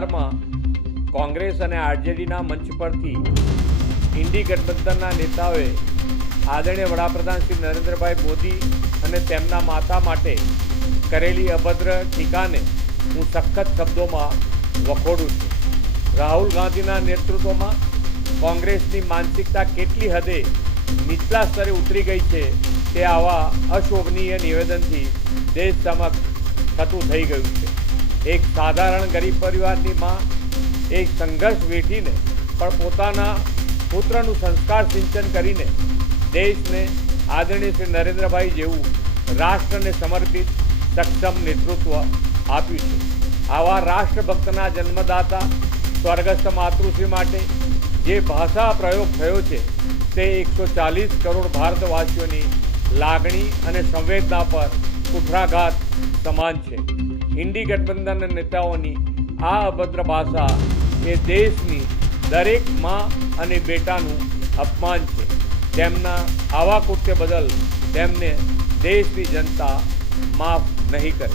બિહારમાં કોંગ્રેસ અને આરજેડીના મંચ પરથી ઇન્ડી ગઠબંધનના નેતાઓએ આદરણીય વડાપ્રધાન શ્રી નરેન્દ્રભાઈ મોદી અને તેમના માતા માટે કરેલી અભદ્ર ટીકાને હું સખત શબ્દોમાં વખોડું છું। રાહુલ ગાંધીના નેતૃત્વમાં કોંગ્રેસની માનસિકતા કેટલી હદે નીચલા સ્તરે ઉતરી ગઈ છે તે આવા અશોભનીય નિવેદનથી દેશ સમક્ષ થતું થઈ ગયું છે। એક સાધારણ ગરીબ પરિવારની માં એક સંઘર્ષ વેઠીને પણ પોતાના પુત્રનું સંસ્કાર સિંચન કરીને દેશને આદરણીય શ્રી નરેન્દ્રભાઈ જેવું રાષ્ટ્રને સમર્પિત સક્ષમ નેતૃત્વ આપ્યું છે। આવા રાષ્ટ્રભક્તના જન્મદાતા સ્વર્ગસ્થ માતૃશ્રી માટે જે ભાષા પ્રયોગ થયો છે તે 140 કરોડ ભારતવાસીઓની લાગણી અને સંવેદના પર કુઠરાઘાત સમાન છે। ઇન્ડી ગઠબંધનના નેતાઓની આ અભદ્ર ભાષા એ દેશની દરેક માં અને બેટાનું અપમાન છે। તેમના આવા કૃત્ય બદલ તેમને દેશની જનતા માફ નહીં કરે।